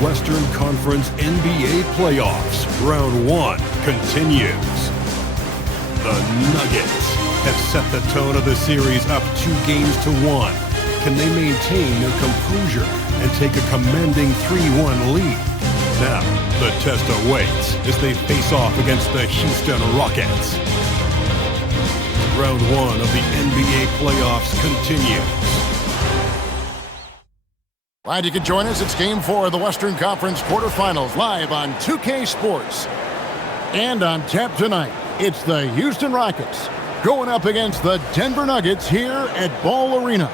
Western Conference NBA playoffs. Round 1 continues. The Nuggets have set the tone of the series up 2-1. Can they maintain their composure and take a commanding 3-1 lead? Now, the test awaits as they face off against the Houston Rockets. Round 1 of the NBA playoffs continues. Glad you could join us. It's Game 4 of the Western Conference quarterfinals, live on 2K Sports. And on tap tonight, it's the Houston Rockets going up against the Denver Nuggets here at Ball Arena.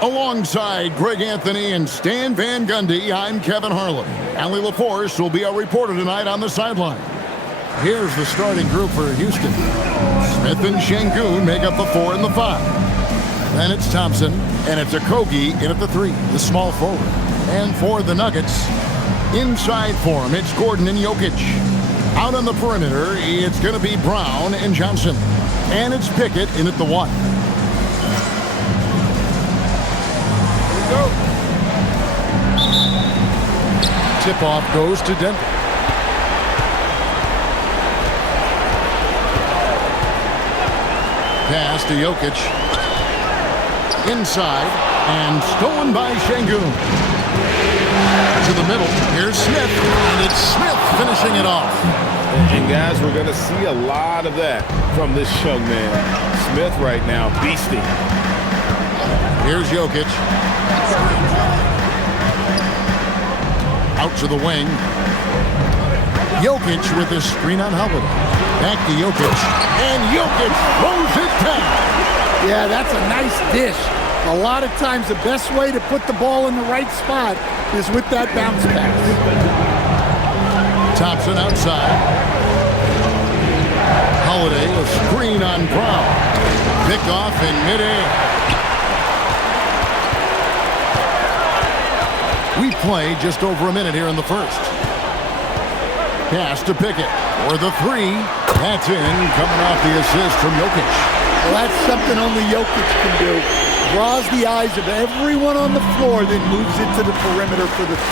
Alongside Greg Anthony and Stan Van Gundy, I'm Kevin Harlan. Allie LaForce will be our reporter tonight on the sideline. Here's the starting group for Houston. Smith and Şengün make up the 4 and the 5. Then it's Thompson, and it's Okogie in at the 3, the small forward. And for the Nuggets, inside for him, it's Gordon and Jokic. Out on the perimeter, it's going to be Brown and Johnson. And it's Pickett in at the 1. Here we go. Tip-off goes to Denver. Pass to Jokic. Inside, and stolen by Şengün. To the middle, here's Smith, and it's Smith finishing it off. And guys, we're going to see a lot of that from this young man. Smith right now, beasting. Here's Jokic. Out to the wing. Jokic with a screen on Holiday. Back to Jokic, and Jokic throws it down. Yeah, that's a nice dish. A lot of times the best way to put the ball in the right spot is with that bounce pass. Thompson outside. Holiday, a screen on Brown. Pick off in midair. We play just over a minute here in the first. Pass to Pickett for the 3. That's in, coming off the assist from Jokic. Well, that's something only Jokic can do. Draws the eyes of everyone on the floor, then moves it to the perimeter for the 3.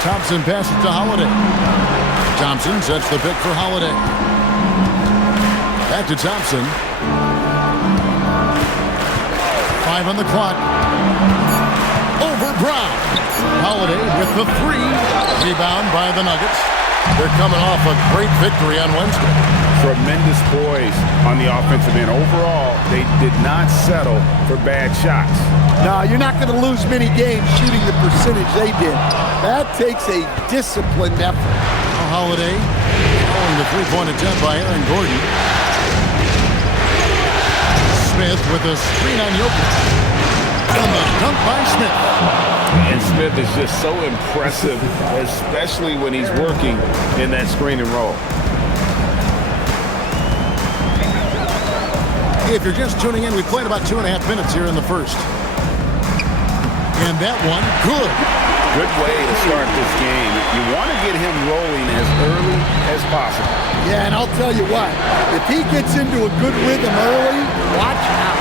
Thompson passes to Holiday. Thompson sets the pick for Holiday. Back to Thompson. 5 on the clock. Over Brown. Holiday with the 3. Rebound by the Nuggets. They're coming off a great victory on Wednesday. Tremendous poise on the offensive end. Overall, they did not settle for bad shots. No, you're not going to lose many games shooting the percentage they did. That takes a disciplined effort. Holiday following the three-point attempt by Aaron Gordon. Smith with a screen on Jokic. And the dunk by Smith. And Smith is just so impressive, especially when he's working in that screen and roll. If you're just tuning in, we played about 2.5 minutes here in the first. And that one, good. Good way to start this game. You want to get him rolling as early as possible. Yeah, and I'll tell you what, if he gets into a good rhythm early, watch out.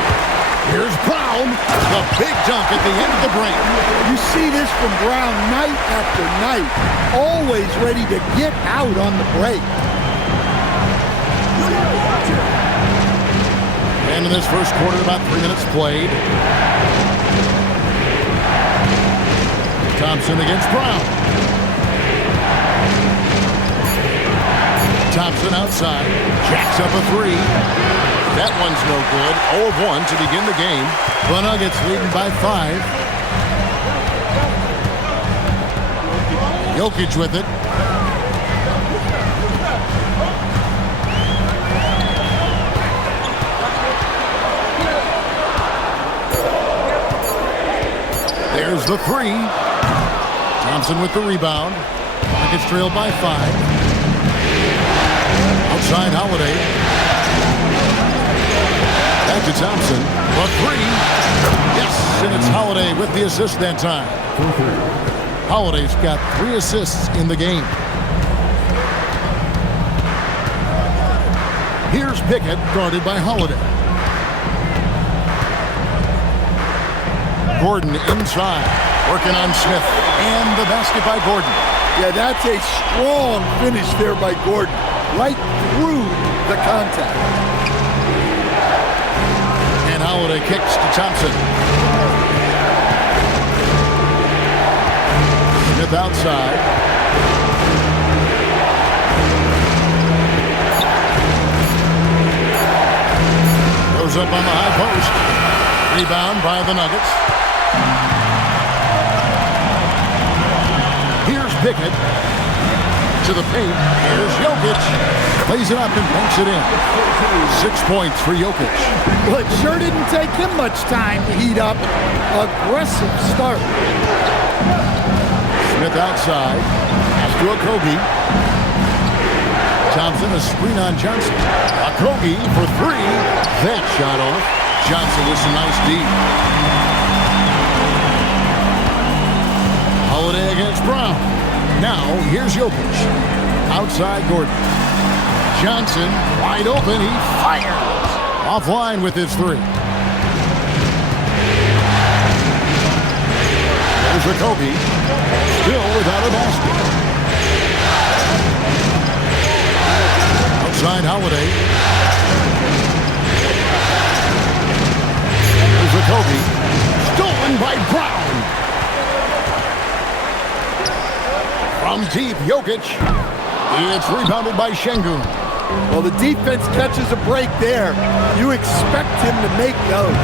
Here's Brown, the big dunk at the end of the break. You see this from Brown night after night, always ready to get out on the break. And in this first quarter, about 3 minutes played. Thompson against Brown. Thompson outside, jacks up a 3. That one's no good. 0 of 1 to begin the game. The Nuggets leading by 5. Jokic with it. There's the 3. Thompson with the rebound. Nuggets trailed by 5. Outside Holiday. Back to Thompson. The 3. Yes, and it's Holiday with the assist that time. Holiday's got 3 assists in the game. Here's Pickett, guarded by Holiday. Gordon inside. Working on Smith. And the basket by Gordon. Yeah, that's a strong finish there by Gordon. Right through the contact. And Holiday kicks to Thompson. Smith outside. Goes up on the high post. Rebound by the Nuggets. Here's Pickett. To the paint. Here's Jokic. Plays it up and banks it in. 6 points for Jokic. Well, it sure didn't take him much time to heat up. Aggressive start. Smith outside. Pass to Okogie. Thompson, a screen on Johnson. Okogie for three. That shot off. Johnson with some nice D. Holiday against Brown. Now, here's Jokic. Outside Gordon. Johnson, wide open. He fires. Offline with his three. There's Okogie. Still without a basket. Outside Holiday. There's Okogie. Stolen by Brown. From deep, Jokic. It's rebounded by Şengün. Well, the defense catches a break there. You expect him to make those.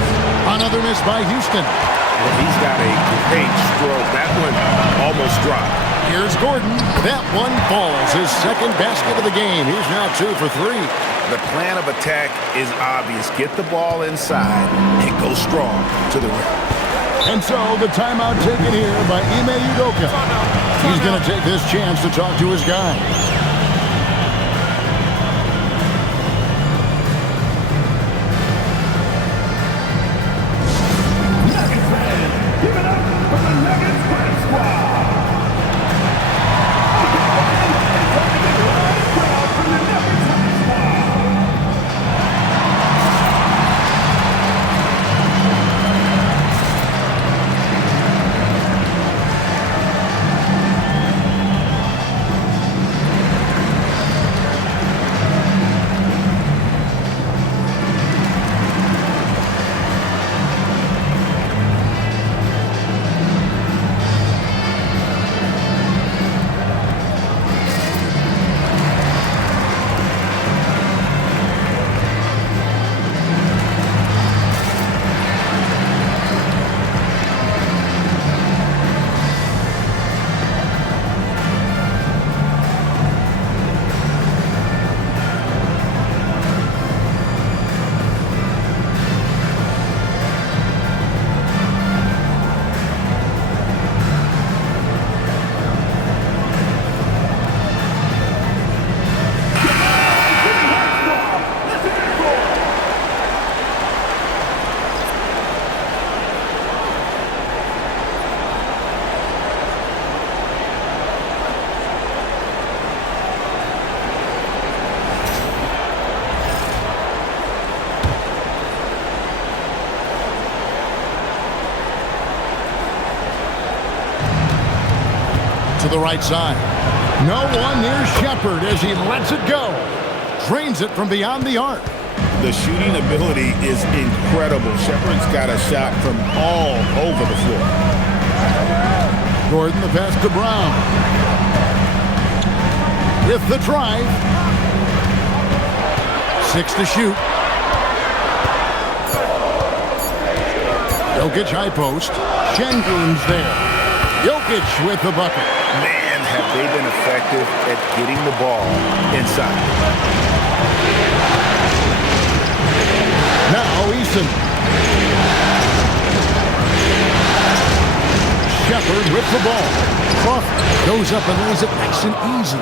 Another miss by Houston. Well, he's got a great stroke. That one almost dropped. Here's Gordon. That one falls. His second basket of the game. He's now 2 for 3. The plan of attack is obvious. Get the ball inside and go strong to the rim. And so the timeout taken here by Ime Udoka. He's going to take this chance to talk to his guys. Give it up for the Nuggets Pride Squad. To the right side. No one near Shepard as he lets it go. Drains it from beyond the arc. The shooting ability is incredible. Shepard's got a shot from all over the floor. Gordon, the pass to Brown. With the drive. 6 to shoot. Jokic high post. Şengün's there. Jokic with the bucket. Man, have they been effective at getting the ball inside. Now Eason. Shepard with the ball. Crawford goes up and lays it nice and easy.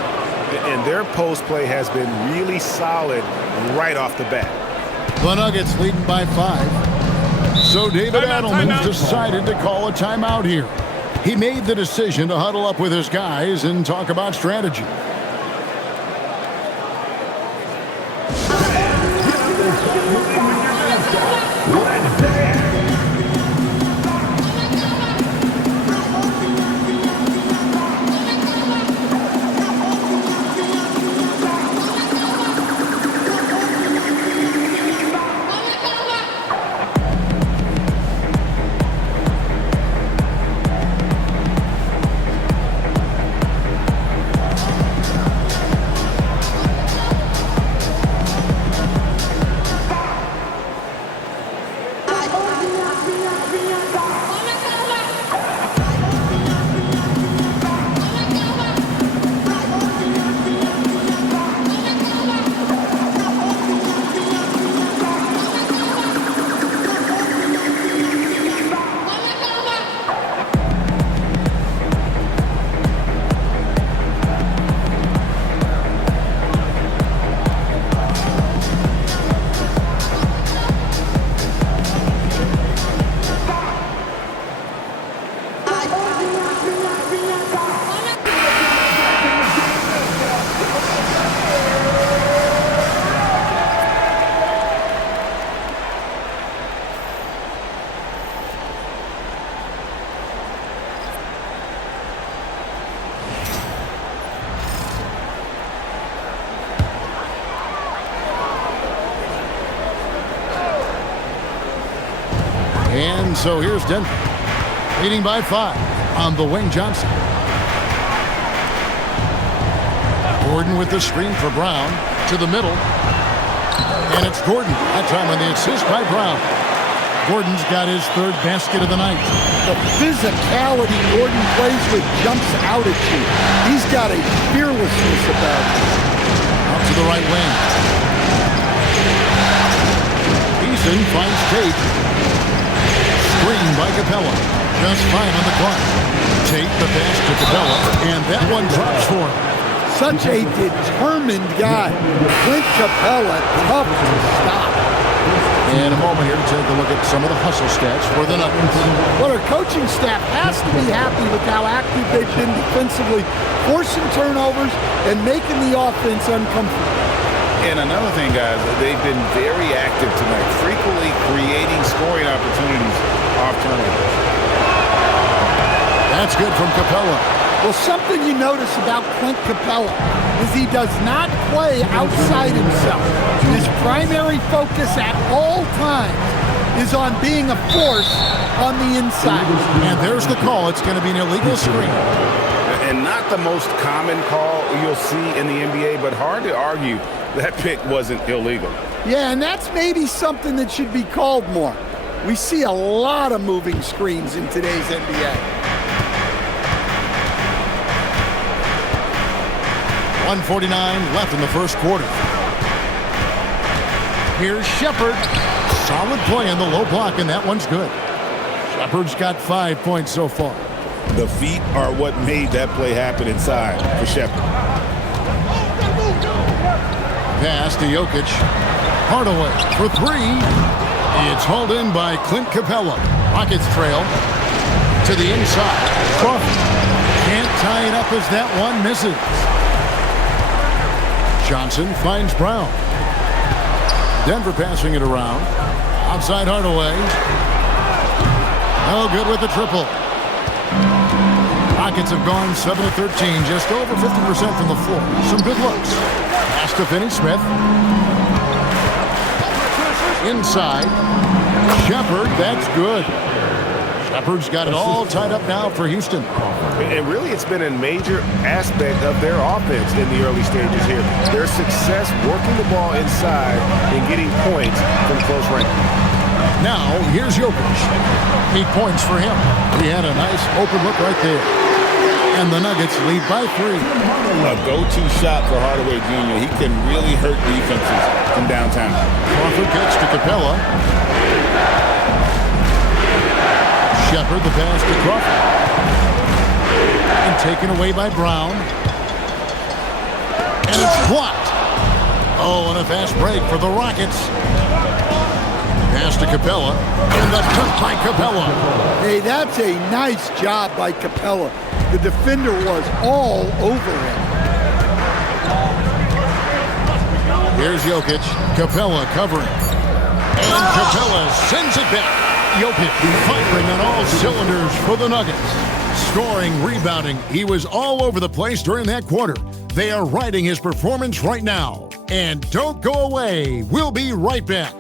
And their post play has been really solid right off the bat. The Nuggets leading by 5. So David Adelman's decided to call a timeout here. He made the decision to huddle up with his guys and talk about strategy. And so here's Denver, leading by 5 on the wing. Johnson. Gordon with the screen for Brown to the middle. And it's Gordon. That time on the assist by Brown. Gordon's got his 3rd basket of the night. The physicality Gordon plays with jumps out at you. He's got a fearlessness about him. Out to the right wing. Eason finds Tate. Screen by Capella. Just 5 on the clock. Tate the pass to Capella, and that one drops for him. Such a determined guy. Clint Capella, tough to stop. In a moment here to take a look at some of the hustle stats for the Nuggets. Well, our coaching staff has to be happy with how active they've been defensively, forcing turnovers and making the offense uncomfortable. And another thing, guys, they've been very active tonight, frequently creating scoring opportunities off turnovers. That's good from Capella. Well, something you notice about Clint Capella is he does not play outside himself. His primary focus at all times is on being a force on the inside. And there's the call. It's going to be an illegal screen. And not the most common call you'll see in the NBA, but hard to argue that pick wasn't illegal. Yeah, and that's maybe something that should be called more. We see a lot of moving screens in today's NBA. 1:49 left in the first quarter. Here's Shepherd. Solid play on the low block, and that one's good. Shepherd's got 5 points so far. The feet are what made that play happen inside for Shepherd. Pass to Jokic. Hardaway for 3. It's hauled in by Clint Capella. Rockets trail to the inside. Crawford can't tie it up as that one misses. Johnson finds Brown. Denver passing it around. Outside Hardaway. No good with the triple. Rockets have gone 7 of 13, just over 50% from the floor. Some good looks. Pass to Finney-Smith. Inside. Shepherd, that's good. Shepherd's got it all tied up now for Houston. And really, it's been a major aspect of their offense in the early stages here. Their success working the ball inside and getting points from close range. Now, here's Jokic. 8 points for him. He had a nice open look right there. And the Nuggets lead by 3. A go-to shot for Hardaway Jr. He can really hurt defenses from downtown. Crawford gets to Capella. Shepherd, the pass to Crawford. And taken away by Brown. And it's blocked. Oh, and a fast break for the Rockets. Pass to Capella. And the dunk by Capella. Hey, that's a nice job by Capella. The defender was all over him. Here's Jokic. Capella covering. And Capella sends it back. Jokic firing on all cylinders for the Nuggets. Scoring, rebounding. He was all over the place during that quarter. They are riding his performance right now. And don't go away. We'll be right back.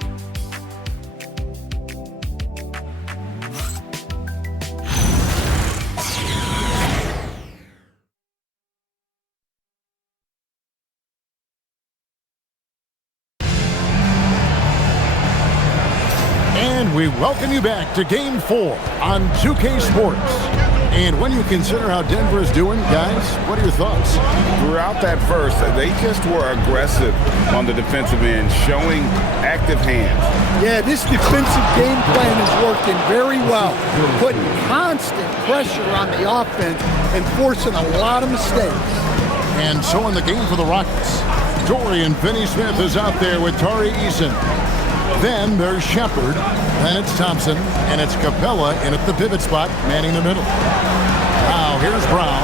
And we welcome you back to Game 4 on 2K Sports. And when you consider how Denver is doing, guys, what are your thoughts? Throughout that first, they just were aggressive on the defensive end, showing active hands. Yeah, this defensive game plan is working very well, putting constant pressure on the offense and forcing a lot of mistakes. And so in the game for the Rockets, Dorian Finney-Smith is out there with Tari Eason. Then there's Shepherd, then it's Thompson, and it's Capella in at the pivot spot, manning the middle. Now here's Brown.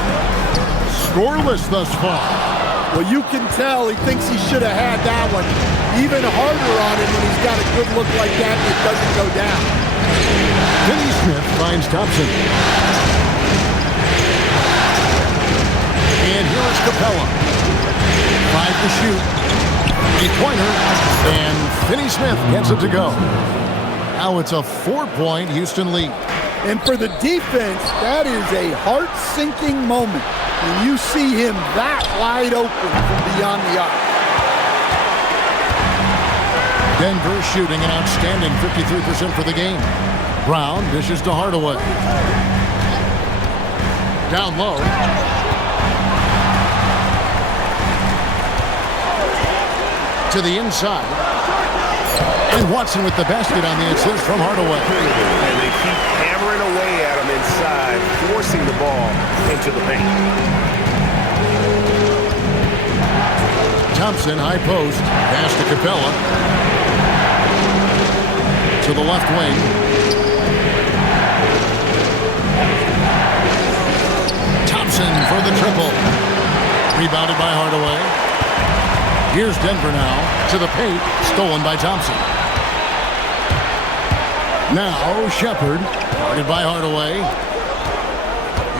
Scoreless thus far. Well, you can tell he thinks he should have had that one even harder on him when he's got a good look like that and it doesn't go down. Finney-Smith finds Thompson. And here is Capella. 5 to shoot. A pointer, and Finney-Smith gets it to go. Now it's a 4-point Houston lead. And for the defense, that is a heart-sinking moment when you see him that wide open from beyond the arc. Denver shooting an outstanding 53% for the game. Brown dishes to Hardaway. Down low. To the inside. And Watson with the basket on the assist from Hardaway. And they keep hammering away at him inside, forcing the ball into the paint. Thompson, high post. Pass to Capella. To the left wing. Thompson for the triple. Rebounded by Hardaway. Here's Denver now to the paint. Stolen by Thompson. Now Shepherd. Guarded by Hardaway.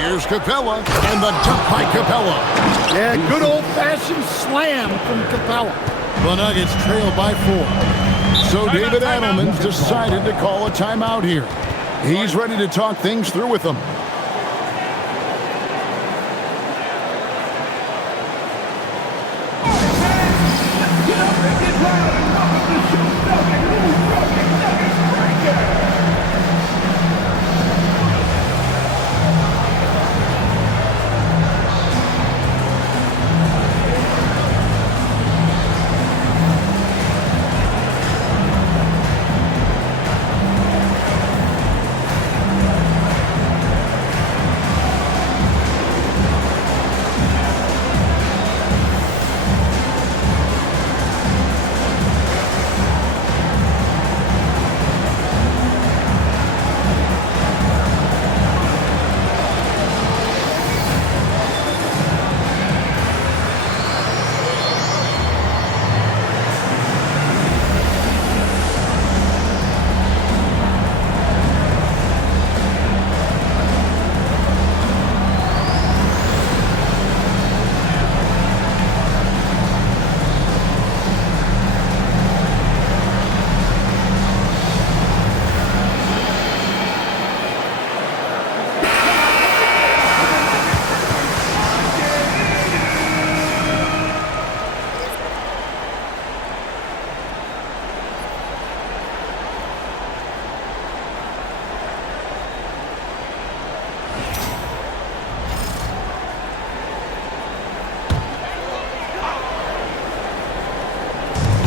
Here's Capella. And the dunk by Capella. Yeah, good old-fashioned slam from Capella. The Nuggets trail by 4. So David Adelman's decided to call a timeout here. He's ready to talk things through with them.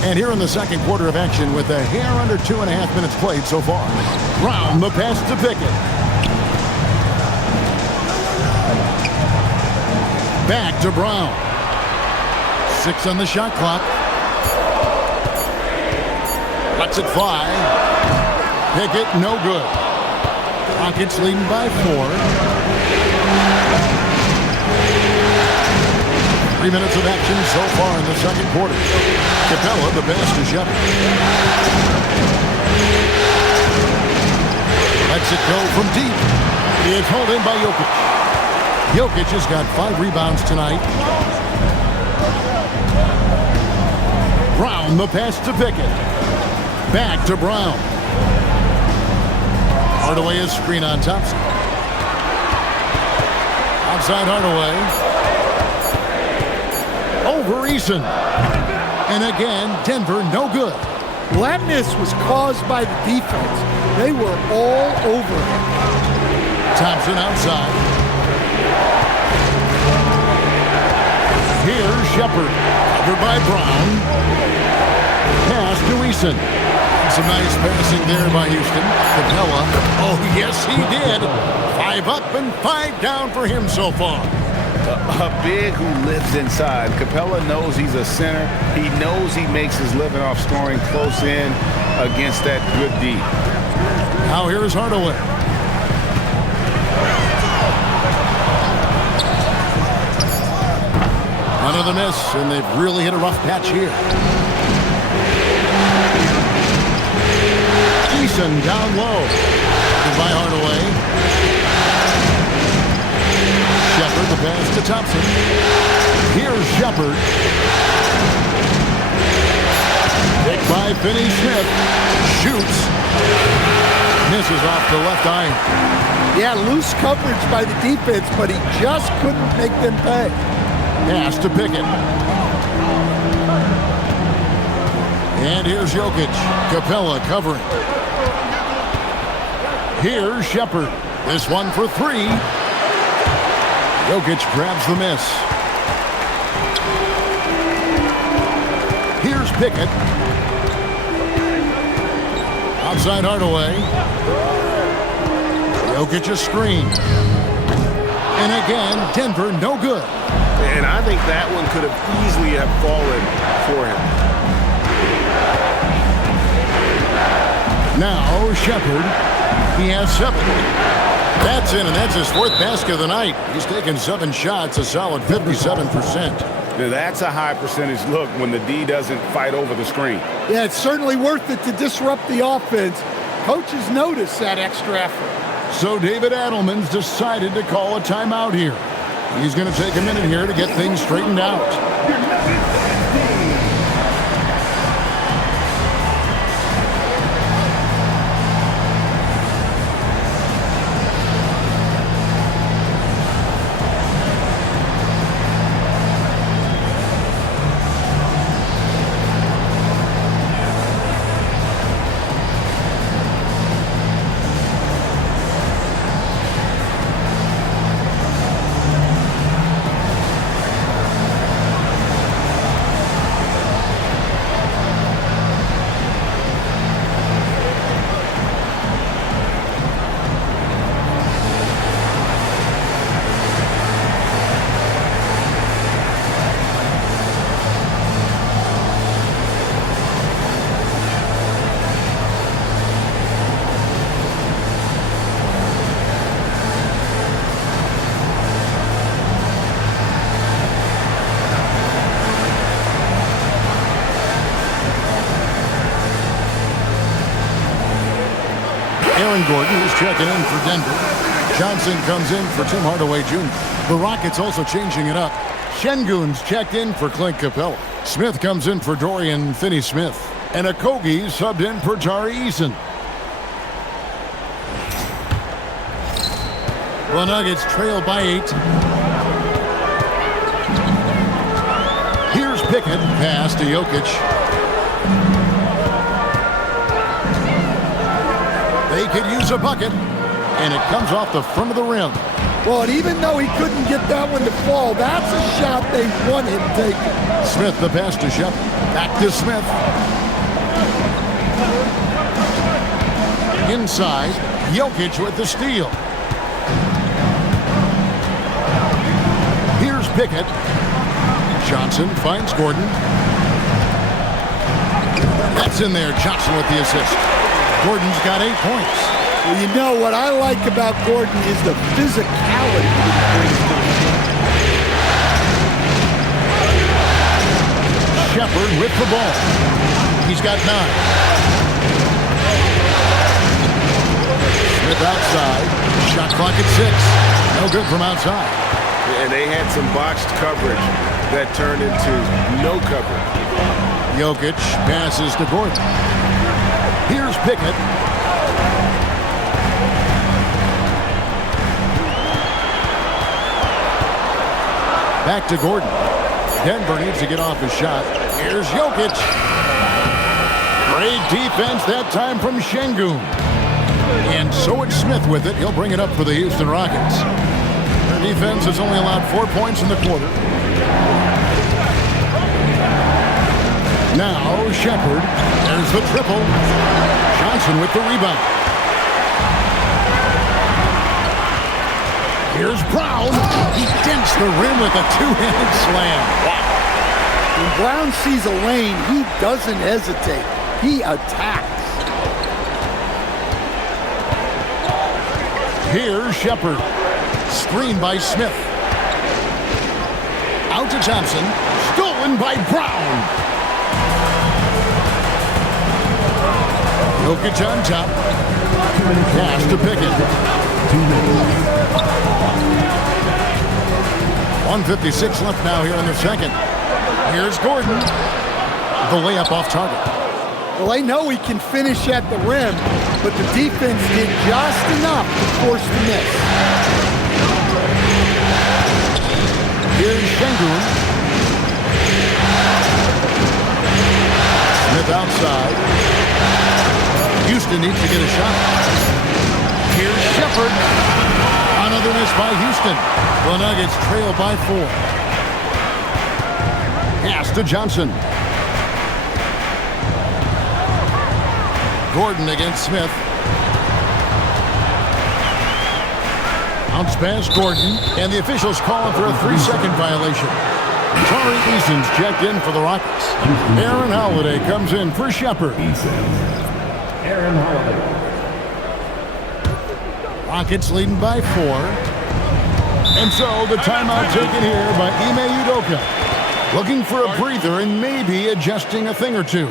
And here in the second quarter of action with a hair under 2.5 minutes played so far. Brown, the pass to Pickett. Back to Brown. 6 on the shot clock. Lets it fly. Pickett, no good. Rockets leading by 4. 3 minutes of action so far in the second quarter. Capella, the pass to Shepherd. Lets it go from deep. It's hauled in by Jokic. Jokic has got 5 rebounds tonight. Brown, the pass to Pickett. Back to Brown. Hardaway is screen on Thompson. Outside Hardaway. Over Eason. And again, Denver no good. Well, that miss was caused by the defense. They were all over him. Thompson outside. Here's Shepherd. Covered by Brown. Pass to Eason. Some nice passing there by Houston. Capella. Oh, yes, he did. 5 up and 5 down for him so far. A big who lives inside. Capella knows he's a center. He knows he makes his living off scoring close in against that good D. Now here's Hardaway. Another miss, and they've really hit a rough patch here. Eason down low. By Hardaway. Shepherd, the pass to Thompson. Here's Shepherd. Picked by Finney-Smith. Shoots. passes off the left iron. Yeah, loose coverage by the defense, but he just couldn't make them pay. Pass to Pickett. And here's Jokic. Capella covering. Here's Shepard. This one for three. Jokic grabs the miss. Here's Pickett. Outside Hardaway. Jokic a screen. And again, Denver no good. And I think that one could have easily have fallen for him. Now Shepard. He has 7. That's in, and that's his 4th basket of the night. He's taken 7 shots, a solid 57%. Now that's a high percentage look when the D doesn't fight over the screen. Yeah, it's certainly worth it to disrupt the offense. Coaches notice that extra effort. So David Adelman's decided to call a timeout here. He's going to take a minute here to get things straightened out. Your Nuggets and Aaron Gordon is checking in for Denver. Johnson comes in for Tim Hardaway Jr. The Rockets also changing it up. Şengün's checked in for Clint Capella. Smith comes in for Dorian Finney-Smith. And Okogie subbed in for Tari Eason. The Nuggets trail by 8. Here's Pickett. Pass to Jokic. They could use a bucket. And it comes off the front of the rim. Well, and even though he couldn't get that one to fall, that's a shot they want him taking. Smith the pass to Shepard. Back to Smith. Inside, Jokic with the steal. Here's Pickett. Johnson finds Gordon. That's in there. Johnson with the assist. Gordon's got 8 points. Well, you know what I like about Gordon is the physicality that he brings to the game. Shepard with the ball. He's got 9. Smith outside. Shot clock at 6. No good from outside. And they had some botched coverage that turned into no coverage. Jokic passes to Gordon. Here's Pickett. Back to Gordon. Denver needs to get off his shot. Here's Jokic. Great defense that time from Şengün. And so it's Smith with it. He'll bring it up for the Houston Rockets. Their defense has only allowed 4 points in the quarter. Now Shepard. There's the triple. Johnson with the rebound. Here's Brown. He dents the rim with a two-handed slam. Wow. When Brown sees a lane, he doesn't hesitate. He attacks. Here's Shepard. Screen by Smith. Out to Johnson. Stolen by Brown. Jokic on top. Pass to Pickett. 1:56 left now here in the second. Here's Gordon. The layup off target. Well, they know he can finish at the rim, but the defense did just enough to force the miss. Here's Şengün. Smith outside. Houston needs to get a shot. Here's Shepherd. Another miss by Houston. The Nuggets trail by 4. Pass to Johnson. Gordon against Smith. Bounce pass Gordon, and the officials calling for a 3-second violation. Tari Eason's checked in for the Rockets. Aaron Holiday comes in for Shepherd. Aaron Holiday. Rockets leading by 4. And so the timeout taken here by Ime Udoka. Looking for a breather and maybe adjusting a thing or two.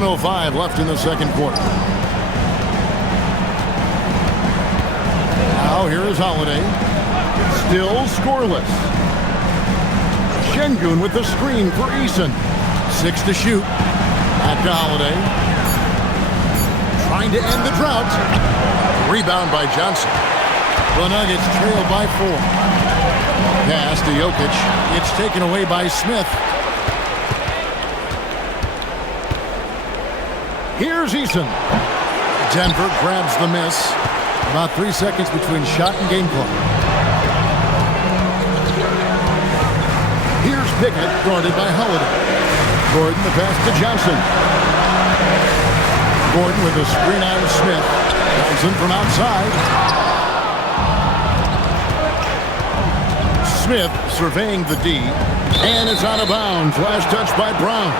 .05 left in the second quarter. Now here is Holiday. Still scoreless. Şengün with the screen for Eason. 6 to shoot. Back to Holiday. Trying to end the drought. Rebound by Johnson. The Nuggets trail by 4. Pass to Jokic. It's taken away by Smith. Here's Eason. Denver grabs the miss. About 3 seconds between shot and game clock. Here's Pickett, guarded by Holiday. Gordon, the pass to Johnson. Gordon with a screen on Smith. Johnson from outside. Smith surveying the D. And it's out of bounds. Last touch by Brown.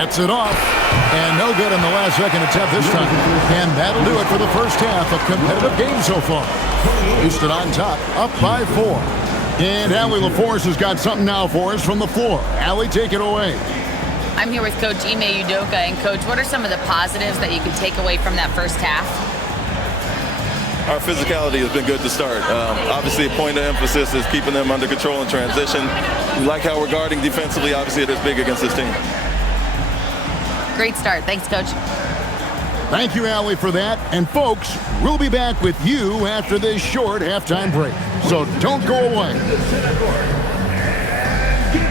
Gets it off, and no good in the last second attempt this time. And that'll do it for the first half. A competitive game so far. Houston on top, up by 4. And Allie LaForce has got something now for us from the floor. Allie, take it away. I'm here with Coach Ime Udoka. And Coach, what are some of the positives that you can take away from that first half? Our physicality has been good to start. Obviously, a point of emphasis is keeping them under control in transition. We like how we're guarding defensively. Obviously, it is big against this team. Great start. Thanks, Coach. Thank you, Allie, for that. And, folks, we'll be back with you after this short halftime break. So don't go away. Get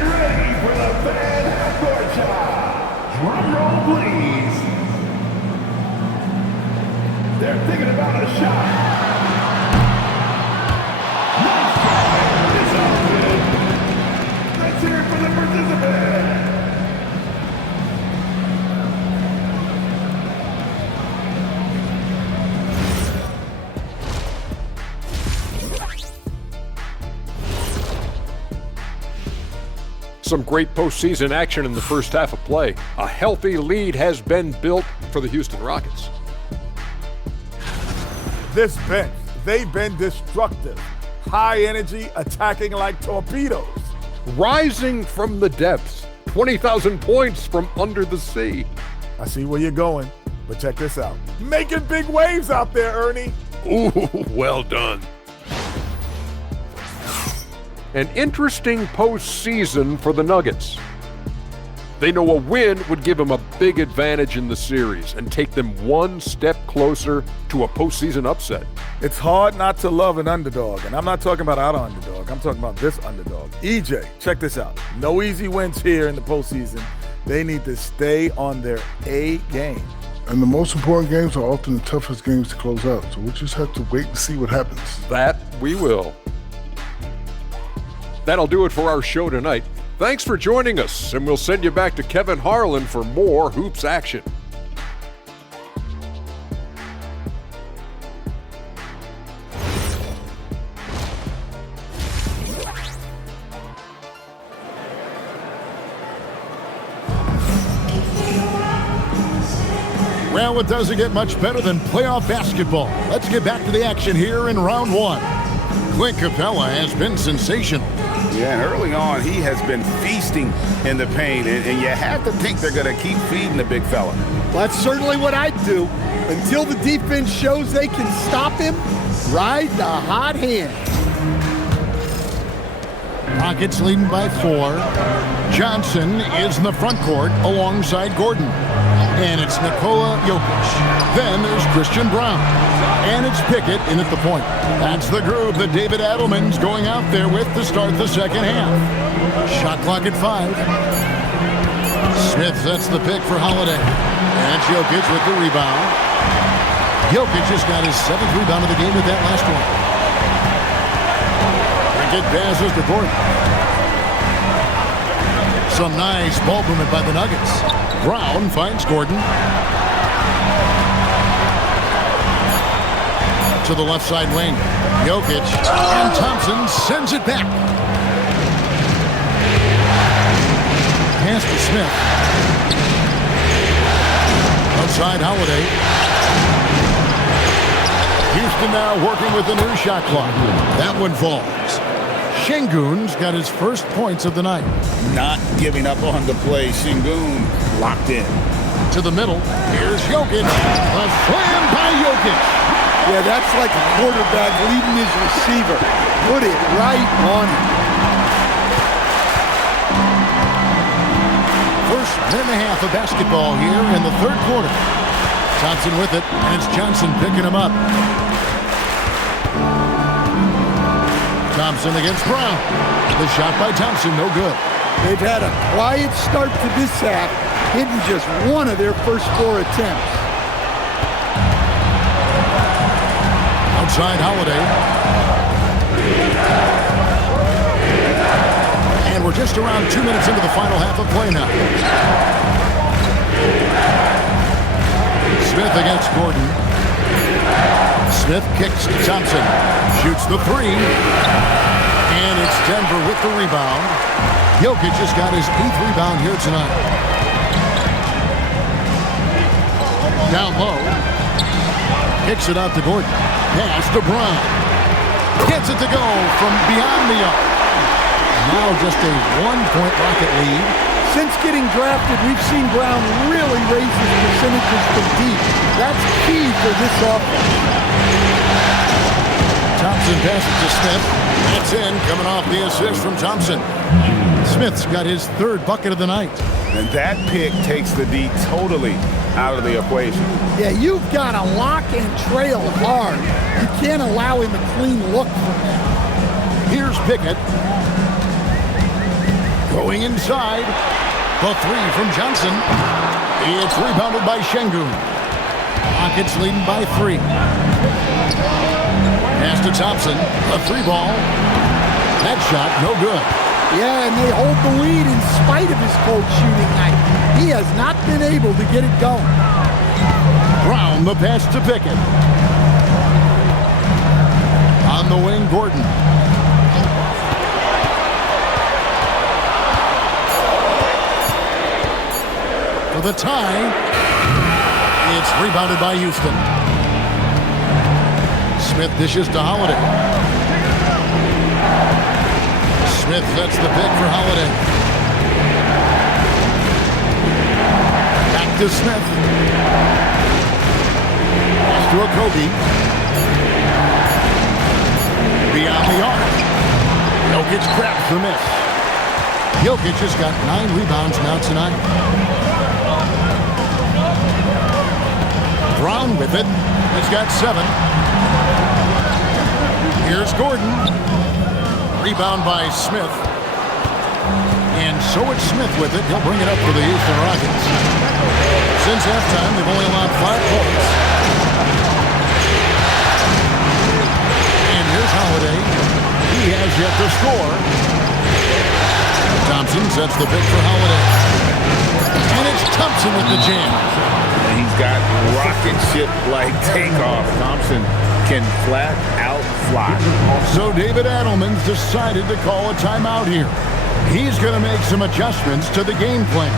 ready for the fan half-court shot. Drum roll, please. They're thinking about a shot. Nice try. It's all good. Let's hear it for the participant. Some great postseason action in the first half of play. A healthy lead has been built for the Houston Rockets. This bench, they've been destructive. High energy, attacking like torpedoes. Rising from the depths, 20,000 points from under the sea. I see where you're going, but check this out. Making big waves out there, Ernie. Ooh, well done. An interesting postseason for the Nuggets. They know a win would give them a big advantage in the series and take them one step closer to a postseason upset. It's hard not to love an underdog, and I'm not talking about our underdog. I'm talking about this underdog. EJ, check this out. No easy wins here in the postseason. They need to stay on their A game. And the most important games are often the toughest games to close out, so we'll just have to wait and see what happens. That we will. That'll do it for our show tonight. Thanks for joining us, and we'll send you back to Kevin Harlan for more Hoops action. Well, it doesn't get much better than playoff basketball. Let's get back to the action here in round one. Clint Capella has been sensational. Yeah, and early on, he has been feasting in the paint, and you have to think they're going to keep feeding the big fella. Well, that's certainly what I'd do. Until the defense shows they can stop him, ride the hot hand. Rockets leading by 4. Johnson is in the front court alongside Gordon. And it's Nikola Jokic. Then there's Christian Brown. And it's Pickett in at the point. That's the groove that David Adelman's going out there with to start the second half. Shot clock at 5. Smith sets the pick for Holiday. And it's Jokic with the rebound. Jokic just got his 7th rebound of the game with that last one. Pickett passes to Gordon. Some nice ball movement by the Nuggets. Brown finds Gordon. To the left side wing. Jokic. And Thompson sends it back. Pass to Smith. Outside Holiday. Houston now working with the new shot clock. That one falls. Şengün's got his first points of the night. Not giving up on the play. Şengün locked in. To the middle. Here's Jokic. A slam by Jokic. Yeah, that's like a quarterback leading his receiver. Put it right on him. First minute and a half of basketball here in the third quarter. Thompson with it, and it's Johnson picking him up. Thompson against Brown. The shot by Thompson, no good. They've had a quiet start to this half, hitting just one of their first 4 attempts. Outside Holiday. And we're just around 2 minutes into the final half of play now. Smith against Gordon. Smith kicks to Thompson. Shoots the 3. And it's Denver with the rebound. Jokic just got his 8th rebound here tonight. Down low. Kicks it out to Gordon. Pass to Brown. Gets it to go from beyond the arc. Now just a 1-point Rocket lead. Since getting drafted, we've seen Brown really raise his percentages from deep. That's key for this offense. Thompson passes to Smith. That's in, coming off the assist from Thompson. Smith's got his 3rd bucket of the night. And that pick takes the D totally out of the equation. Yeah, you've got to lock and trail hard. You can't allow him a clean look from that. Here's Pickett. Going inside. The 3 from Johnson. It's rebounded by Şengün. Rockets leading by 3. Pass to Thompson. A 3 ball. That shot, no good. Yeah, and they hold the lead in spite of his cold shooting night. He has not been able to get it going. Brown, the pass to Pickett. On the wing, Gordon. for the tie. It's rebounded by Houston. Smith dishes to Holiday. Smith sets the pick for Holiday. Back to Smith. Pass to Okogie. Beyond the arc. Jokic grabs the miss. Jokic has got 9 rebounds now tonight. Brown with it. He's got 7. Here's Gordon. Rebound by Smith. And so it's Smith with it. He'll bring it up for the Houston Rockets. Since halftime, they've only allowed 5 points. And here's Holiday. He has yet to score. Thompson sets the pick for Holiday. And it's Thompson with the jam. And he's got rocket ship-like takeoff. Thompson can flat out fly. So David Adelman's decided to call a timeout here. He's going to make some adjustments to the game plan.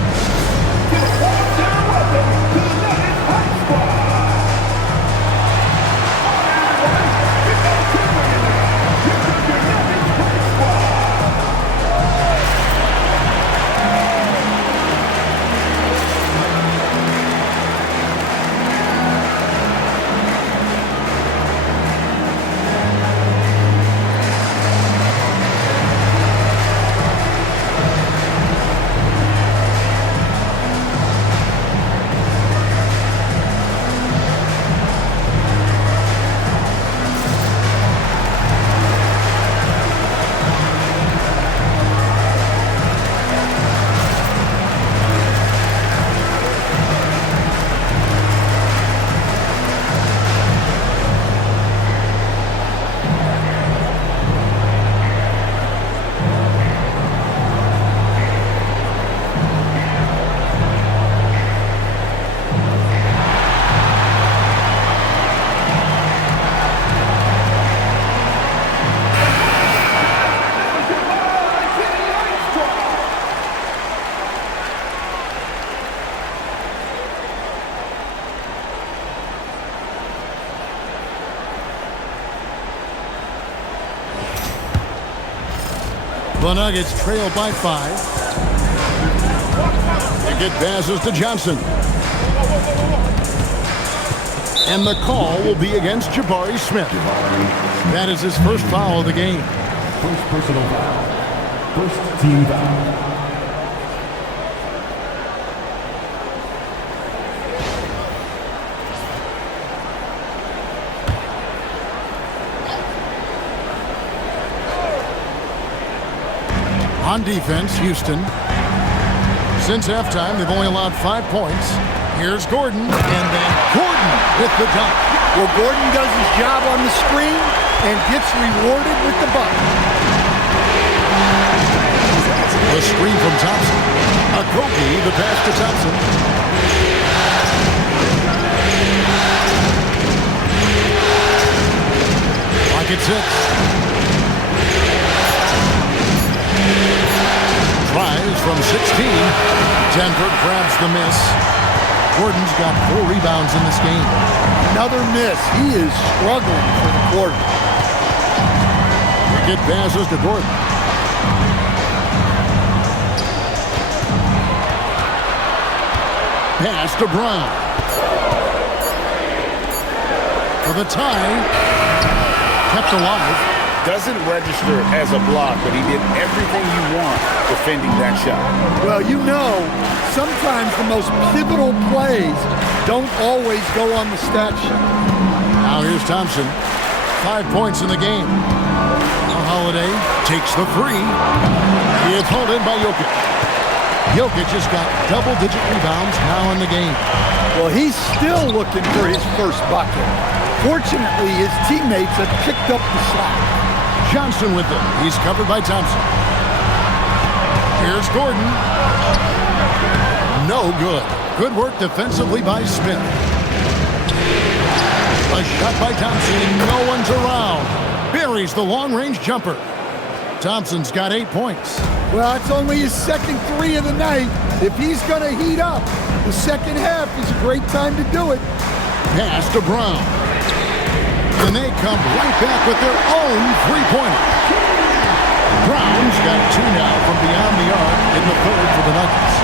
The Nuggets trail by 5. They get passes to Johnson. And the call will be against Jabari Smith. That is his first foul of the game. First personal foul. First team foul. On defense, Houston. Since halftime, they've only allowed 5 points. Here's Gordon, and then Gordon with the dunk. Well, Gordon does his job on the screen and gets rewarded with the bucket. The screen from Thompson. Okogie, the pass to Thompson. Like it's 6. Tries from 16. Denver grabs the miss. Gordon's got 4 rebounds in this game. Another miss. He is struggling for the quarter. They get passes to Gordon. Pass to Brown. For the tie. Kept alive. Doesn't register as a block, but he did everything you want defending that shot. Well, you know, sometimes the most pivotal plays don't always go on the stat sheet. Now here's Thompson. 5 points in the game. Now Holiday takes the 3. It's hauled in by Jokic. Jokic has got double-digit rebounds now in the game. Well, he's still looking for his first bucket. Fortunately, his teammates have picked up the slack. Johnson with it. He's covered by Thompson. Here's Gordon. No good. Good work defensively by Smith. A shot by Thompson. No one's around. Buries the long-range jumper. Thompson's got 8 points. Well, it's only his second 3 of the night. If he's going to heat up, The second half is a great time to do it. Pass to Brown. And they come right back with their own three-pointer. Brown's got two now from beyond the arc in the third for the Nuggets.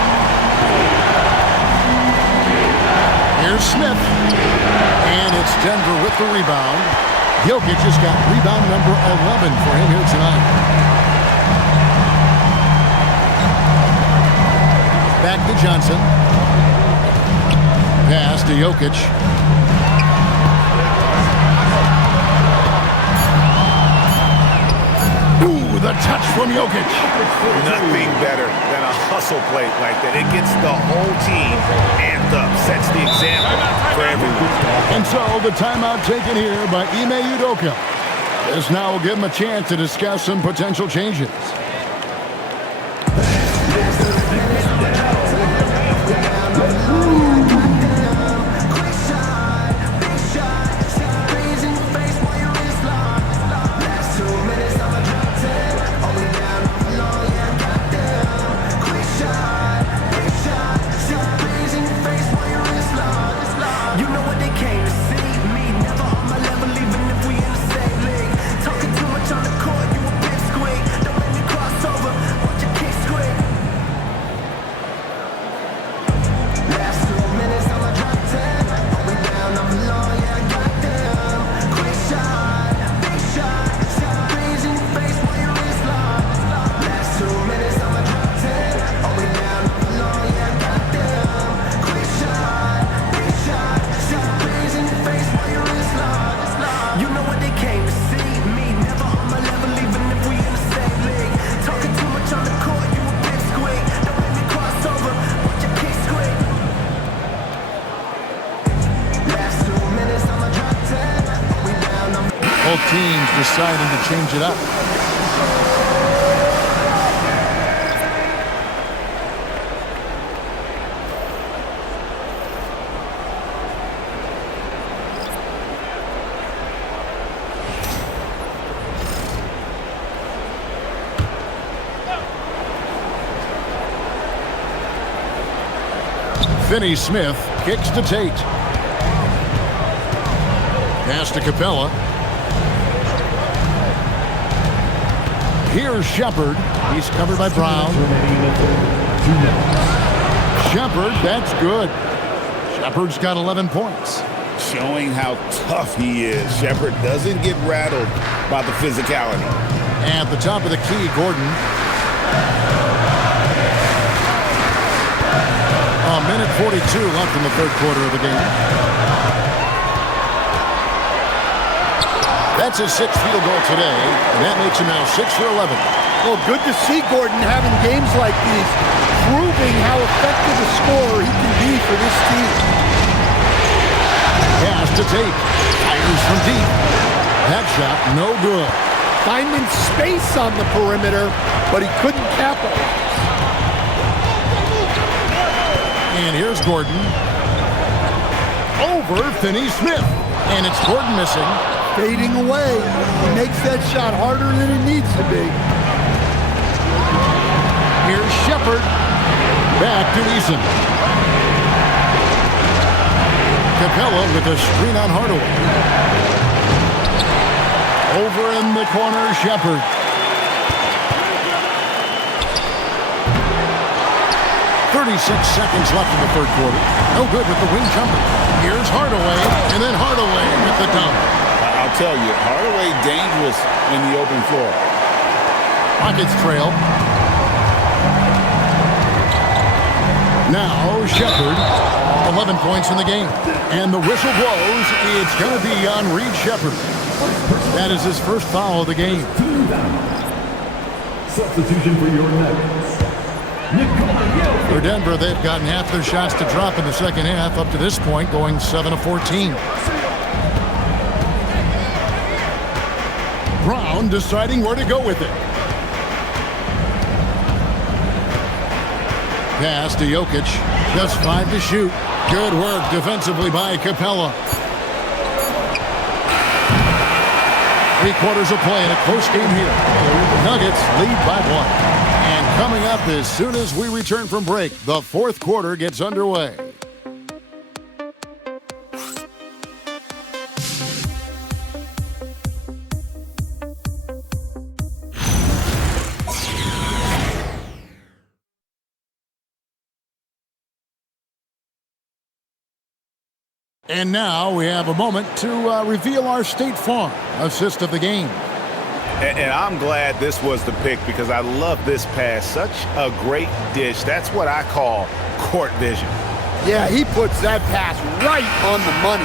Here's Smith. And it's Denver with the rebound. Jokic has got rebound number 11 for him here tonight. Back to Johnson. Pass to Jokic. Ooh, the touch from Jokic. Nothing better than a hustle play like that. It gets the whole team amped up, sets the example for everyone. And so the timeout taken here by Ime Udoka. This now will give him a chance to discuss some potential changes. Both teams deciding to change it up. Finney-Smith kicks to Tate. Pass to Capella. Here's Shepard. He's covered by Brown. Shepard, that's good. Shepard's got 11 points. Showing how tough he is. Shepard doesn't get rattled by the physicality. At the top of the key, Gordon. A minute 42 left in the third quarter of the game. That's his sixth field goal today, and that makes him now 6 for 11. Well, good to see Gordon having games like these, proving how effective a scorer he can be for this team. Pass to Tate. Fires from deep. That shot, no good. Finding space on the perimeter, but he couldn't capitalize. And here's Gordon. Over Finney-Smith. And it's Gordon missing. Fading away. He makes that shot harder than it needs to be. Here's Shepard. Back to Eason. Capella with a screen on Hardaway. Over in the corner, Shepard. Seconds left in the third quarter. No good with the wing jumper. Here's Hardaway, and then Hardaway with the dunk. I'll tell you, Hardaway dangerous in the open floor. Rockets trail. Now Shepard, 11 points in the game. And the whistle blows. It's going to be on Reed Shepard. That is his first foul of the game. Substitution for your Nuggets. For Denver, they've gotten half their shots to drop in the second half up to this point, going 7 of 14. Brown deciding where to go with it. Pass to Jokic. Just 5 to shoot. Good work defensively by Capella. 3 quarters of play in a close game here. Nuggets lead by 1. And coming up as soon as we return from break, the fourth quarter gets underway. And now we have a moment to reveal our State Farm assist of the game. And I'm glad this was the pick because I love this pass. Such a great dish. That's what I call court vision. Yeah, he puts that pass right on the money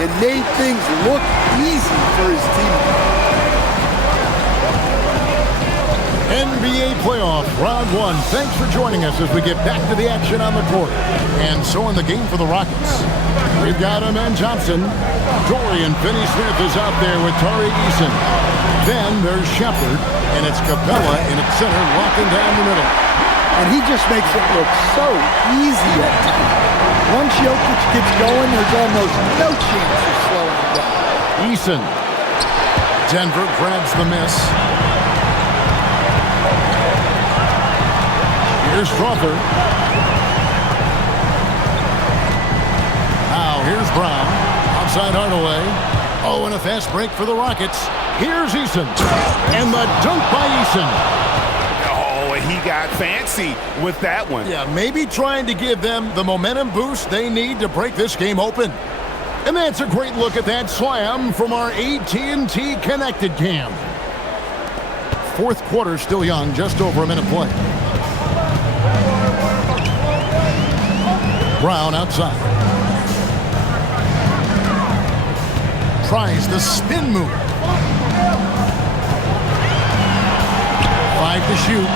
and made things look easy for his team. NBA playoff, round 1. Thanks for joining us as we get back to the action on the court. And so in the game for the Rockets, we've got Amen Johnson. Dorian Finney-Smith is out there with Tari Eason. Then there's Shepard, and it's Capella in its center, locking down the middle. And he just makes it look so easy at times. Once Jokic gets going, there's almost no chance of slowing him down. Eason. Denver grabs the miss. Here's Crawford. Now here's Brown. Outside Hardaway. Oh, and a fast break for the Rockets. Here's Eason. And the dunk by Eason. Oh, he got fancy with that one. Yeah, maybe trying to give them the momentum boost they need to break this game open. And that's a great look at that slam from our AT&T Connected Cam. Fourth quarter still young, just over a minute play. Brown outside. Tries the spin move. 5 to shoot.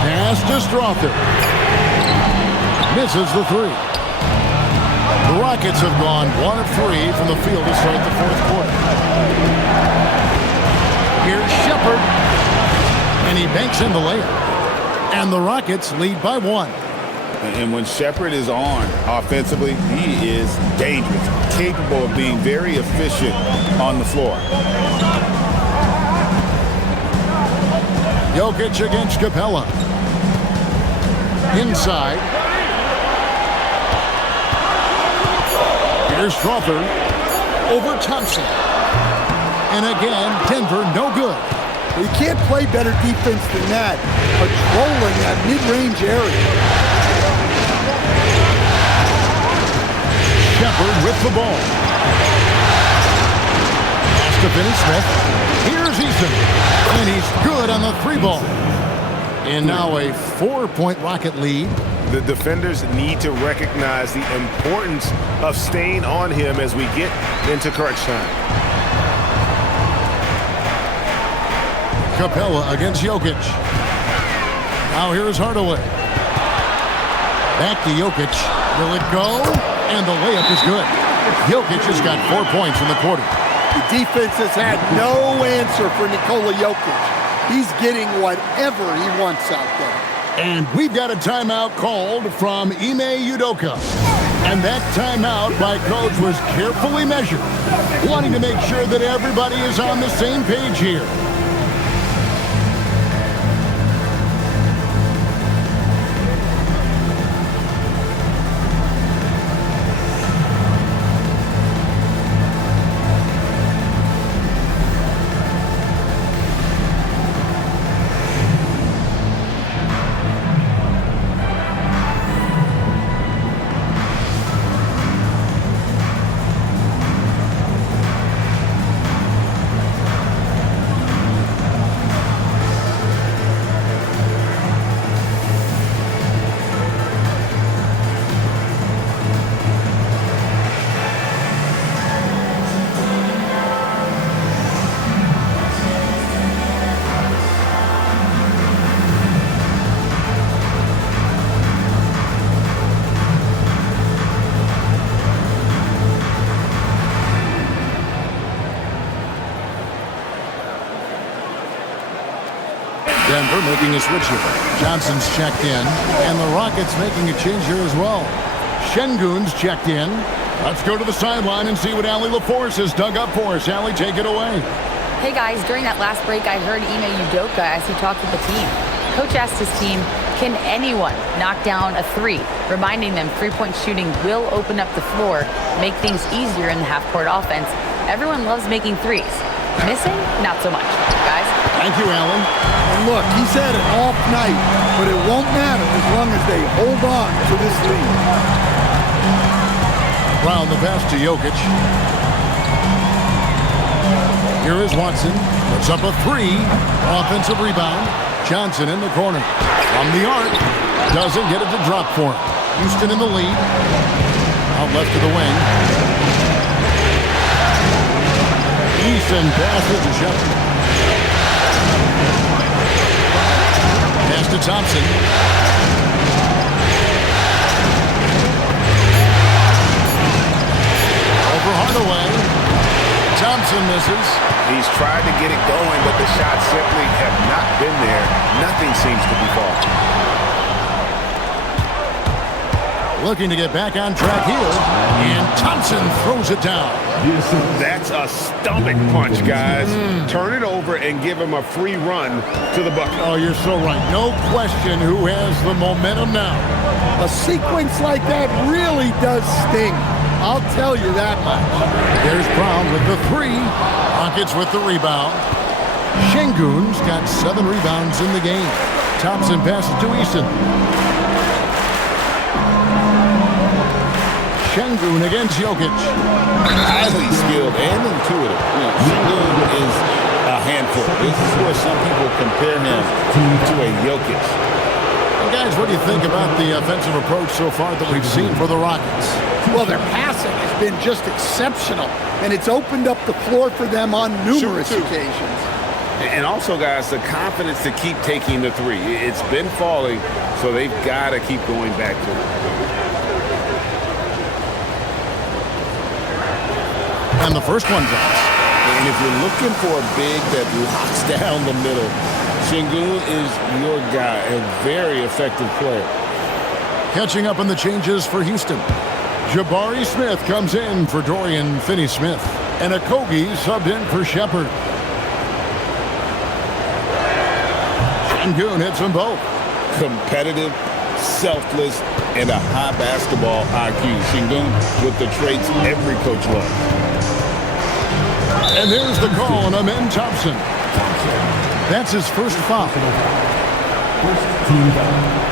Pass to Strother. Misses the 3. The Rockets have gone 1 of 3 from the field to start the fourth quarter. Here's Shepard. And he banks in the layup. And the Rockets lead by 1. And when Shepard is on offensively, he is dangerous, capable of being very efficient on the floor. Jokic against Capella. Inside. Here's Crawford. Over Thompson. And again, Denver no good. You can't play better defense than that, patrolling that mid-range area. Shepard with the ball. Pass to Finney-Smith. Here's Eason. And he's good on the 3 ball. And now a 4-point Rocket lead. The defenders need to recognize the importance of staying on him as we get into crunch time. Capella against Jokic. Now here's Hardaway. Back to Jokic. Will it go? And the layup is good. Jokic has got 4 points in the quarter. The defense has had no answer for Nikola Jokic. He's getting whatever he wants out there. And we've got a timeout called from Ime Udoka. And that timeout by Coach was carefully measured, wanting to make sure that everybody is on the same page here. Denver making a switch here. Johnson's checked in, and the Rockets making a change here as well. Şengün's checked in. Let's go to the sideline and see what Allie LaForce has dug up for us. Allie, take it away. Hey guys, during that last break, I heard Ime Udoka as he talked with the team. Coach asked his team, can anyone knock down a 3? Reminding them 3-point shooting will open up the floor, make things easier in the half-court offense. Everyone loves making 3s. Missing? Not so much. Guys? Thank you, Allen. And look, he's had an off night, but it won't matter as long as they hold on to this lead. Brown the pass to Jokic. Here is Watson. Puts up a three. Offensive rebound. Johnson in the corner. From the arc. Doesn't get it to drop for him. Houston in the lead. Out left to the wing. Eason passes to Shepard. Pass to Thompson. Over Hardaway. Thompson misses. He's tried to get it going, but the shots simply have not been there. Nothing seems to be falling. Looking to get back on track here. And Thompson throws it down. That's a stomach punch, guys. Turn it over and give him a free run to the bucket. Oh, you're so right. No question who has the momentum now. A sequence like that really does sting. I'll tell you that much. There's Brown with the three. Rockets with the rebound. Şengün's got 7 rebounds in the game. Thompson passes to Eason. Şengün against Jokic. Highly skilled and intuitive. Şengün is a handful. This is where some people compare him to a Jokic. Well, guys, what do you think about the offensive approach so far that we've seen for the Rockets? Well, their passing has been just exceptional, and it's opened up the floor for them on numerous occasions. And also, guys, the confidence to keep taking the three. It's been falling, so they've got to keep going back to it. And the first one drops. And if you're looking for a big that locks down the middle, Şengün is your guy, a very effective player. Catching up on the changes for Houston. Jabari Smith comes in for Dorian Finney-Smith. And Okogie subbed in for Shepard. Şengün hits them both. Competitive, selfless, and a high basketball IQ. Şengün with the traits every coach loves. And there's the call on Amen Thompson. That's his first foul. First team foul.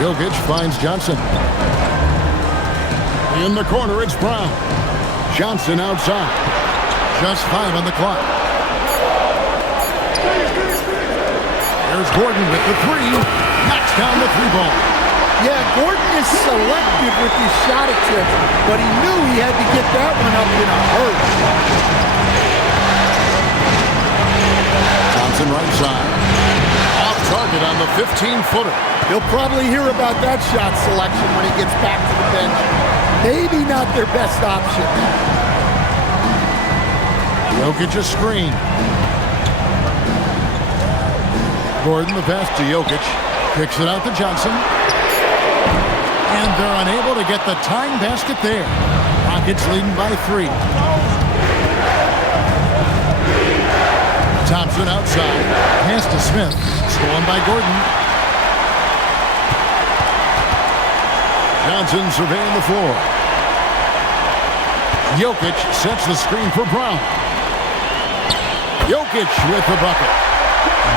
Jokic finds Johnson. In the corner, it's Brown. Johnson outside. Just 5 on the clock. There's Gordon with the three. Knocks down the 3-ball. Yeah, Gordon is selective with his shot attempts, but he knew he had to get that one up in a hurry. Thompson right side. Off target on the 15-footer. He'll probably hear about that shot selection when he gets back to the bench. Maybe not their best option. Jokic a screen. Gordon the pass to Jokic. Kicks it out to Johnson. And they're unable to get the tying basket there. Rockets leading by 3. Thompson outside. Pass to Smith. Stolen by Gordon. Johnson surveying the floor. Jokic sets the screen for Brown. Jokic with the bucket.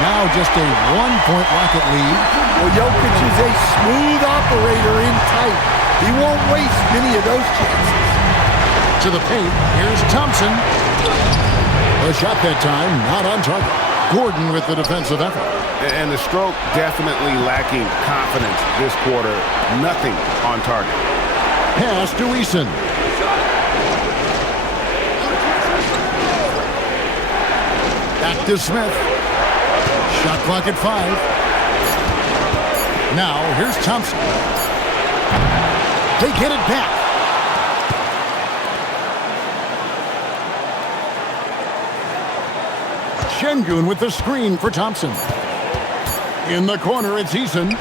Now just a 1-point Rocket lead. Well, Jokic is a smooth operator in tight. He won't waste many of those chances. To the paint, here's Thompson. A shot that time, not on target. Gordon with the defensive effort. And the stroke definitely lacking confidence this quarter. Nothing on target. Pass to Eason. Back to Smith. Shot clock at 5. Now, here's Thompson. They get it back. Şengün with the screen for Thompson. In the corner, it's Eason.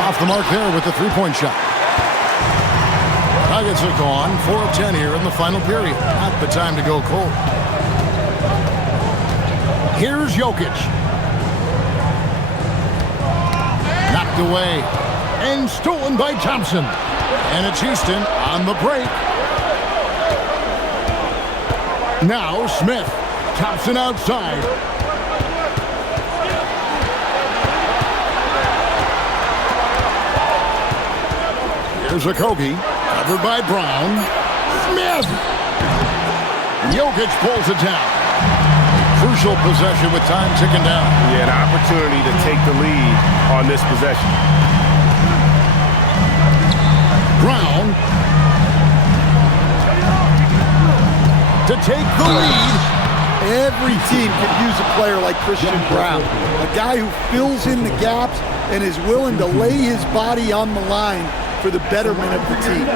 Off the mark there with the 3-point shot. Nuggets are gone. 4 of 10 here in the final period. Not the time to go cold. Here's Jokic. Knocked away. And stolen by Thompson. And it's Houston on the break. Now Smith. Thompson outside. Here's a Kogi, covered by Brown. Smith! Jokic pulls it down. Crucial possession with time ticking down. Yeah, an opportunity to take the lead on this possession. Brown to take the lead. Every team could use a player like Christian Brown, a guy who fills in the gaps and is willing to lay his body on the line for the betterment of the team.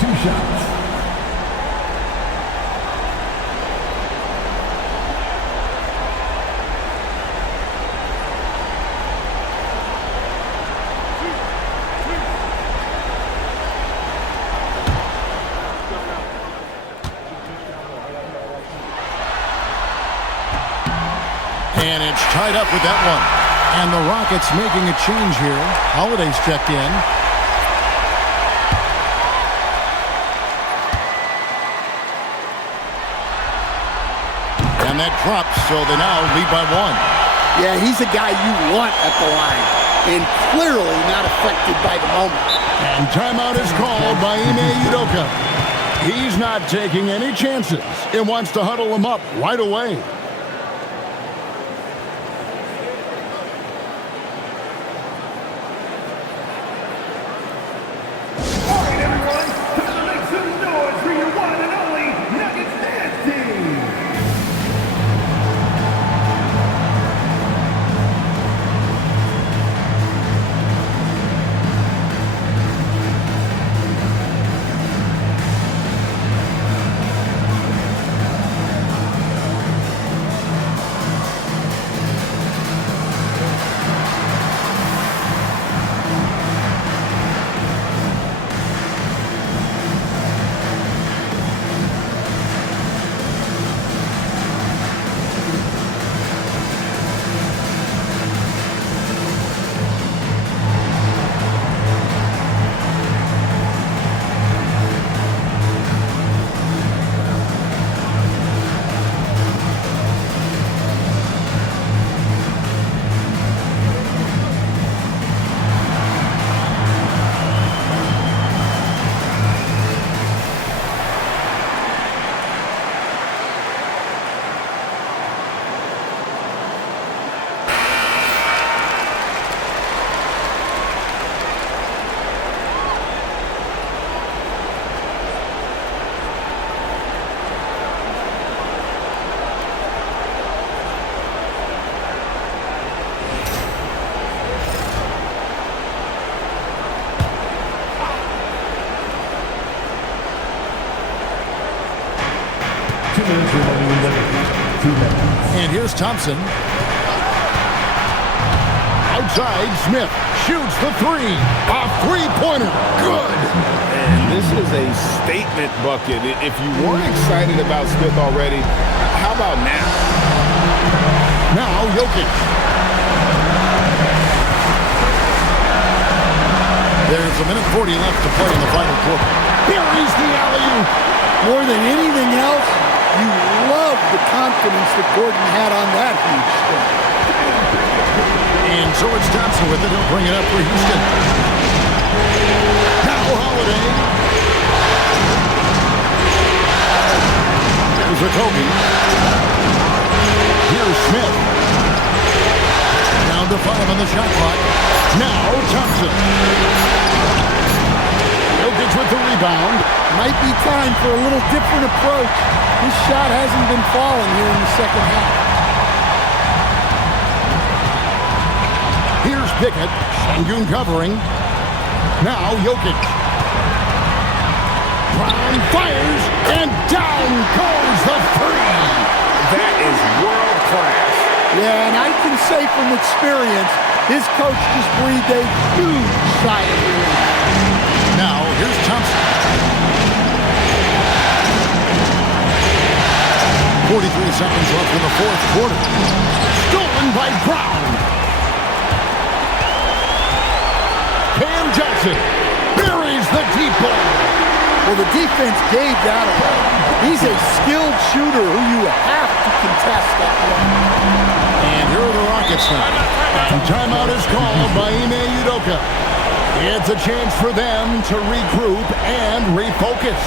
2 shots. And it's tied up with that one. And the Rockets making a change here. Holiday's checked in. And that drops, so they now lead by 1. Yeah, he's a guy you want at the line, and clearly not affected by the moment. And timeout is called by Ime Udoka. He's not taking any chances and wants to huddle him up right away. And here's Thompson. Outside, Smith shoots the 3. A three-pointer. Good. And this is a statement bucket. If you weren't excited about Smith already, how about now? Now, Jokic. There's a minute 40 left to play in the final quarter. Buries the alley-oop. More than anything else, you love the confidence that Gordon had on that huge spin. And so it's Thompson with it. He'll bring it up for Houston. Now Holiday. Here's a Kobe. Here's Smith. Down to 5 on the shot clock. Now Thompson. Jokic with the rebound. Might be time for a little different approach. His shot hasn't been falling here in the second half. Here's Pickett. Sengun covering. Now Jokic. Brown fires, and down goes the 3. That is world class. Yeah, and I can say from experience, his coach just breathed a huge sigh of relief. Now, here's Thompson. 43 seconds left in the fourth quarter. Stolen by Brown. Cam Johnson buries the deep ball. Well, the defense gave that away. He's a skilled shooter who you have to contest that one. And here are the Rockets now. And timeout is called by Ime Udoka. It's a chance for them to regroup and refocus.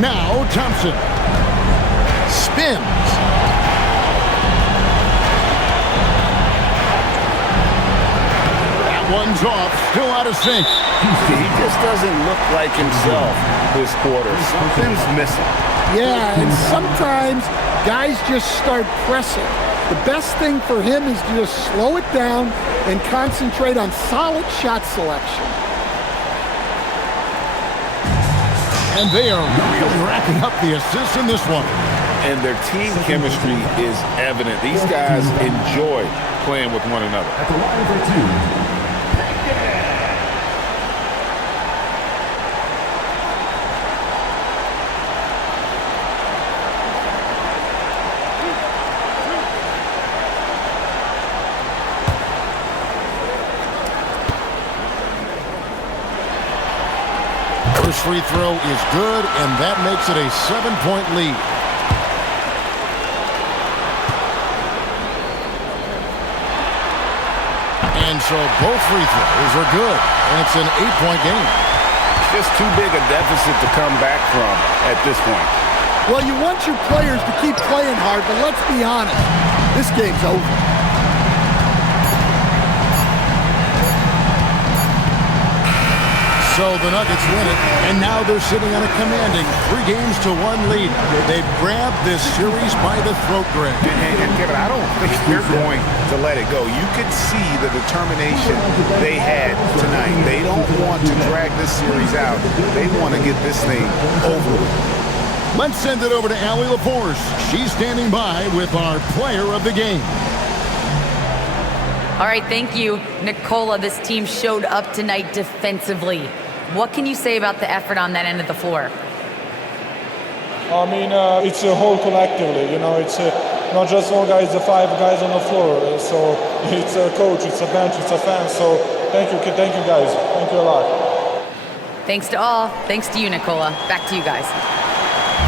Now Thompson spins. That one's off, still out of sync. He just doesn't look like himself this quarter. Something's missing. Yeah, and sometimes guys just start pressing. The best thing for him is to just slow it down and concentrate on solid shot selection. And they are really racking up the assists in this one. And their team chemistry is evident. These guys enjoy playing with one another. At the line for two. First free throw is good, and that makes it a 7-point lead. And so both free throws are good, and it's an 8-point game. Just too big a deficit to come back from at this point. Well, you want your players to keep playing hard, but let's be honest, this game's over. So the Nuggets win it, and now they're sitting on a commanding 3-1 lead. They've grabbed this series by the throat, Greg. And Kevin, I don't think they're going to let it go. You could see the determination they had tonight. They don't want to drag this series out. They want to get this thing over with. Let's send it over to Allie LaForce. She's standing by with our player of the game. All right, thank you, Nicola. This team showed up tonight defensively. What can you say about the effort on that end of the floor? I mean, it's a whole collectively. You know, it's not just one guy, it's the 5 guys on the floor. So it's a coach, it's a bench, it's a fan. So thank you guys. Thank you a lot. Thanks to all. Thanks to you, Nicola. Back to you guys.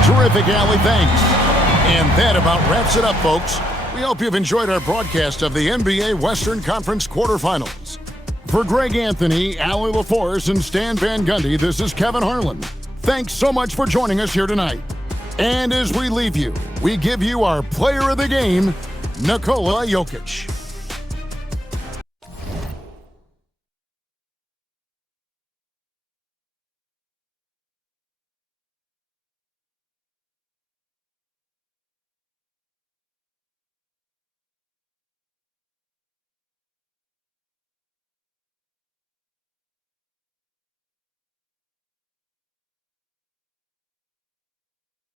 Terrific, Allie. Thanks. And that about wraps it up, folks. We hope you've enjoyed our broadcast of the NBA Western Conference quarterfinals. For Greg Anthony, Allie LaForce, and Stan Van Gundy, this is Kevin Harlan. Thanks so much for joining us here tonight. And as we leave you, we give you our player of the game, Nikola Jokic.